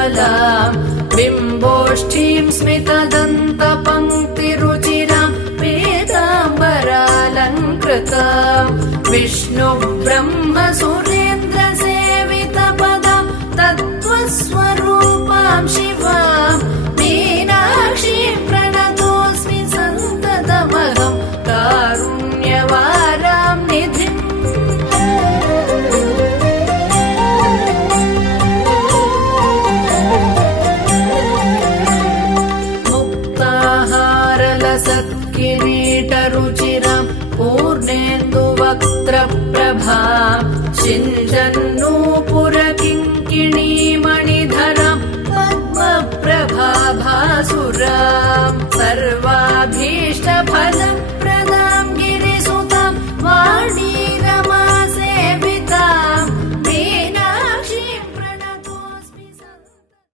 ज्वलाम् बिम्बोष्ठीं स्मितदन्तपङ्क्तिरुचिराम् पीताम्बरालङ्कृताम् विष्णुब्रह्म सुरेन्द्र सेवितपदाम् तत्त्वस्वरूपाम् शिवाम् मीनाक्षीं प्रणतोऽस्मि सन्ततमहम् कारुण्यवाराम् निधिम् मुक्ताहारलसत्किरीटरुचिराम् पूर्णेन्दुवक्त्रप्रभाम् सिञ्चन्नूपुरकिङ्किणीमणिधराम् पद्मप्रभाभासुराम् सर्वाभीष्टफलम्